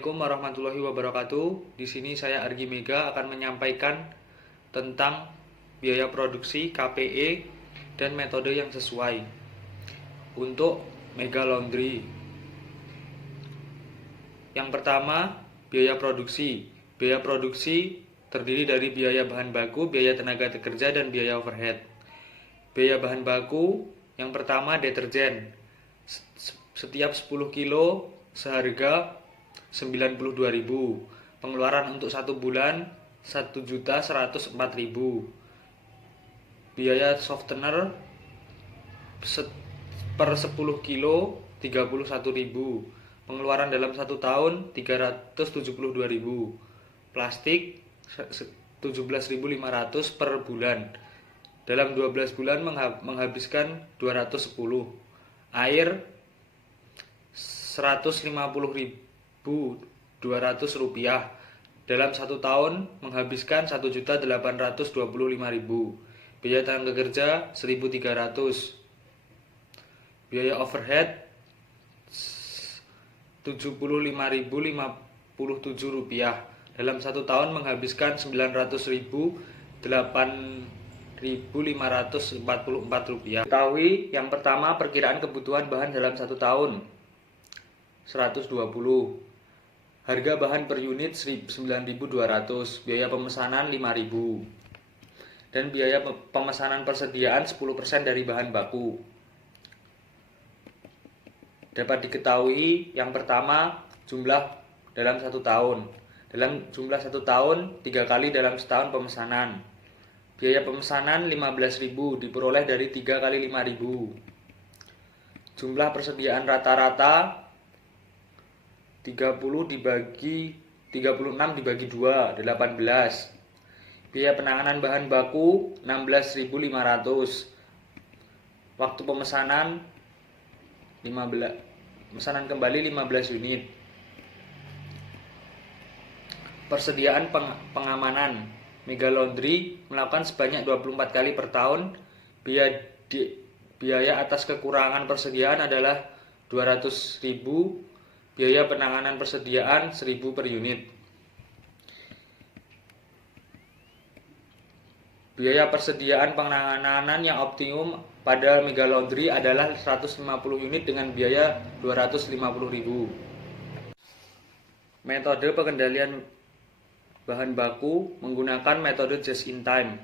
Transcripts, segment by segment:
Assalamualaikum warahmatullahi wabarakatuh. Di sini saya Argi Mega akan menyampaikan tentang biaya produksi KPE dan metode yang sesuai untuk Mega Laundry. Yang pertama, biaya produksi. Biaya produksi terdiri dari biaya bahan baku, biaya tenaga kerja, dan biaya overhead. Biaya bahan baku yang pertama deterjen. Setiap 10 kilo seharga 92.000. Pengeluaran untuk 1 bulan 1.104.000. Biaya softener per 10 kilo 31.000. Pengeluaran dalam 1 tahun 372.000. Plastik 17.500 per bulan. Dalam 12 bulan menghabiskan 210. Air 150.200 rupiah. Dalam 1 tahun menghabiskan 1.825.000. Biaya tenaga kerja 1.300. Biaya overhead 75.057 rupiah. Dalam 1 tahun menghabiskan 900.000, 8.544 rupiah. Ketahui yang pertama perkiraan kebutuhan bahan dalam 1 tahun 120. Harga bahan per unit 9.200. Biaya pemesanan 5.000. Dan biaya pemesanan persediaan 10% dari bahan baku. Dapat diketahui yang pertama jumlah dalam 1 tahun. Dalam jumlah 1 tahun 3 kali dalam setahun pemesanan. Biaya pemesanan 15.000 diperoleh dari 3 kali 5.000. Jumlah persediaan rata-rata 36 dibagi 2, 18. Biaya penanganan bahan baku 16.500. Waktu pemesanan kembali 15 unit. Persediaan pengamanan. Mega Laundry melakukan sebanyak 24 kali per tahun. Biaya atas kekurangan persediaan adalah 200.000. Biaya penanganan persediaan 1.000 per unit. Biaya persediaan penanganan yang optimum pada Mega Laundry adalah 150 unit dengan biaya 250.000. Metode pengendalian bahan baku menggunakan metode just in time.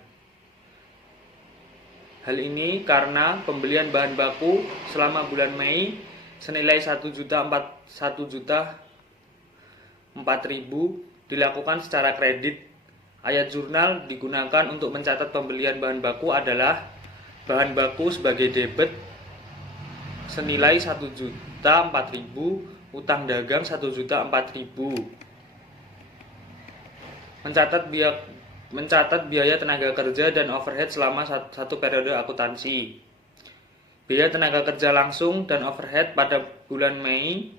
Hal ini karena pembelian bahan baku selama bulan Mei senilai 1.004.000 dilakukan secara kredit. Ayat jurnal digunakan untuk mencatat pembelian bahan baku adalah bahan baku sebagai debit senilai 1.004.000, utang dagang 1.004.000. Mencatat biaya tenaga kerja dan overhead selama satu periode akuntansi. Biaya tenaga kerja langsung dan overhead pada bulan Mei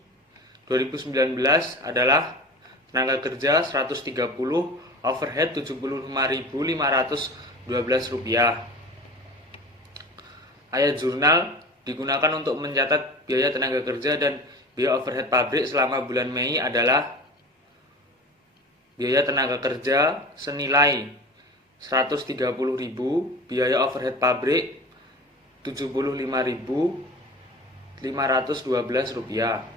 2019 adalah tenaga kerja 130, overhead 75.512 rupiah. Ayat jurnal digunakan untuk mencatat biaya tenaga kerja dan biaya overhead pabrik selama bulan Mei adalah biaya tenaga kerja senilai 130.000, biaya overhead pabrik 75.512 rupiah.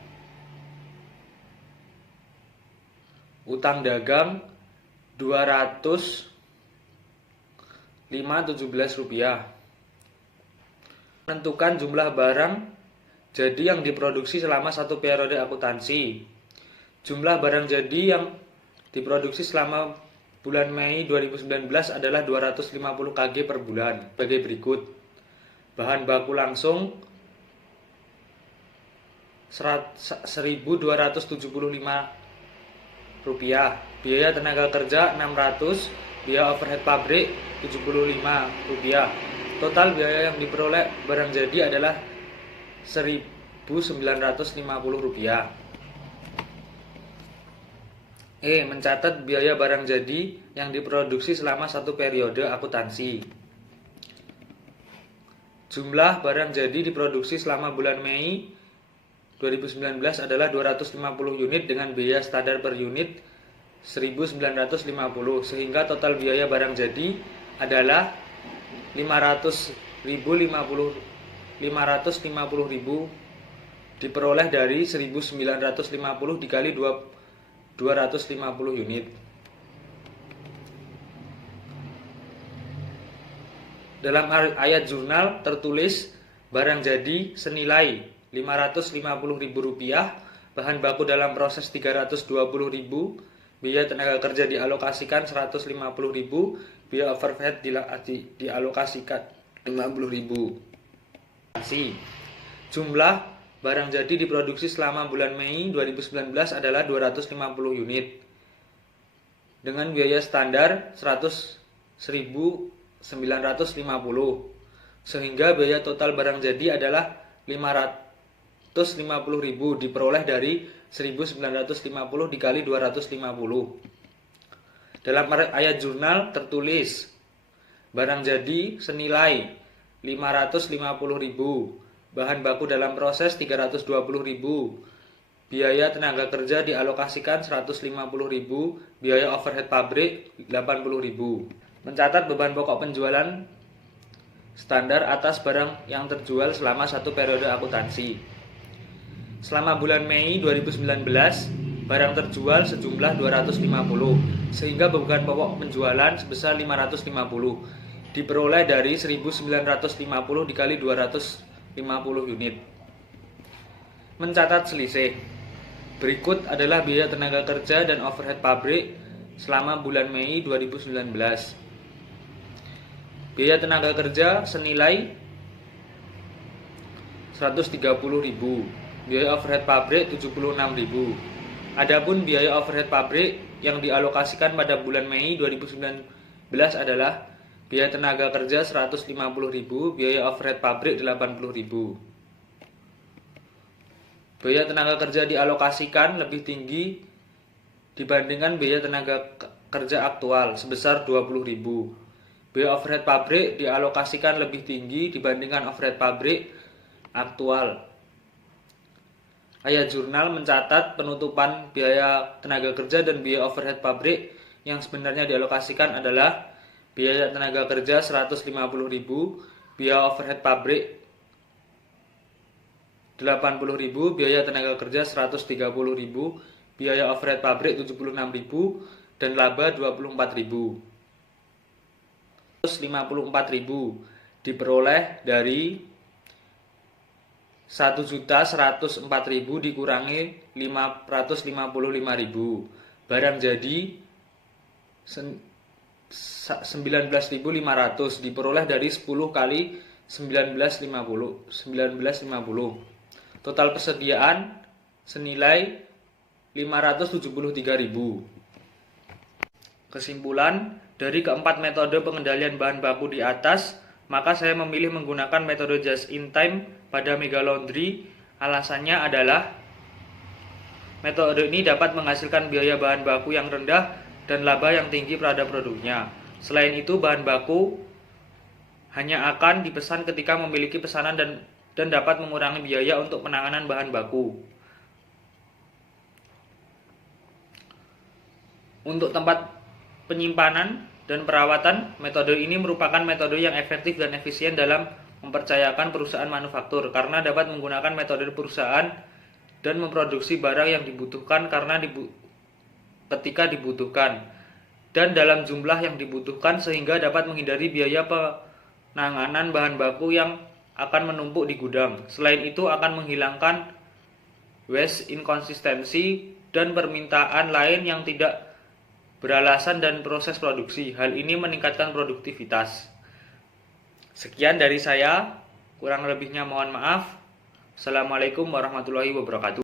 Utang dagang 205.17 rupiah. Menentukan jumlah barang jadi yang diproduksi selama satu periode akuntansi. Jumlah barang jadi yang diproduksi selama bulan Mei 2019 adalah 250 kg per bulan. Sebagai berikut. Bahan baku langsung 1.275 rupiah. Biaya tenaga kerja 600, biaya overhead pabrik 75 rupiah. Total biaya yang diperoleh barang jadi adalah 1.950 rupiah. Mencatat biaya barang jadi yang diproduksi selama satu periode akuntansi. Jumlah barang jadi diproduksi selama bulan Mei 2019 adalah 250 unit dengan biaya standar per unit 1.950, sehingga total biaya barang jadi adalah 550.000 diperoleh dari 1.950 dikali 250 unit. Dalam ayat jurnal tertulis barang jadi senilai Rp550.000, bahan baku dalam proses Rp320.000, biaya tenaga kerja dialokasikan Rp150.000, biaya overhead dialokasikan Rp50.000. Jumlah barang jadi diproduksi selama bulan Mei 2019 adalah 250 unit dengan biaya standar 100.950, sehingga biaya total barang jadi adalah 550.000 diperoleh dari 1.950 dikali 250. Dalam ayat jurnal tertulis barang jadi senilai 550.000, bahan baku dalam proses 320.000, biaya tenaga kerja dialokasikan 150.000, biaya overhead pabrik 80.000. Mencatat beban pokok penjualan standar atas barang yang terjual selama satu periode akuntansi. Selama bulan Mei 2019, barang terjual sejumlah 250, sehingga beban pokok penjualan sebesar 550 diperoleh dari 1.950 dikali 250 unit. Mencatat selisih. Berikut adalah biaya tenaga kerja dan overhead pabrik selama bulan Mei 2019. Biaya tenaga kerja senilai 130.000, biaya overhead pabrik 76.000. Adapun biaya overhead pabrik yang dialokasikan pada bulan Mei 2019 adalah biaya tenaga kerja 150.000, biaya overhead pabrik 80.000. Biaya tenaga kerja dialokasikan lebih tinggi dibandingkan biaya tenaga kerja aktual sebesar 20.000. Biaya overhead pabrik dialokasikan lebih tinggi dibandingkan overhead pabrik aktual. Ayat jurnal mencatat penutupan biaya tenaga kerja dan biaya overhead pabrik yang sebenarnya dialokasikan adalah biaya tenaga kerja 150.000, biaya overhead pabrik 80.000, biaya tenaga kerja 130.000, biaya overhead pabrik 76.000, dan laba 24.000. 154.000 diperoleh dari 1.104.000 dikurangi 555.000. Barang jadi 19.500 diperoleh dari 10 kali 1950. Total persediaan senilai 573.000. Kesimpulan, dari keempat metode pengendalian bahan baku di atas, maka saya memilih menggunakan metode just in time pada Mega Laundry. Alasannya adalah metode ini dapat menghasilkan biaya bahan baku yang rendah dan laba yang tinggi pada produknya. Selain itu, bahan baku hanya akan dipesan ketika memiliki pesanan dan dapat mengurangi biaya untuk penanganan bahan baku. Untuk tempat penyimpanan dan perawatan, metode ini merupakan metode yang efektif dan efisien dalam mempercayakan perusahaan manufaktur karena dapat menggunakan metode perusahaan dan memproduksi barang yang dibutuhkan ketika dibutuhkan dan dalam jumlah yang dibutuhkan, sehingga dapat menghindari biaya penanganan bahan baku yang akan menumpuk di gudang. Selain itu akan menghilangkan waste, inkonsistensi, dan permintaan lain yang tidak beralasan dan proses produksi. Hal ini meningkatkan produktivitas. Sekian dari saya, kurang lebihnya mohon maaf. Assalamualaikum warahmatullahi wabarakatuh.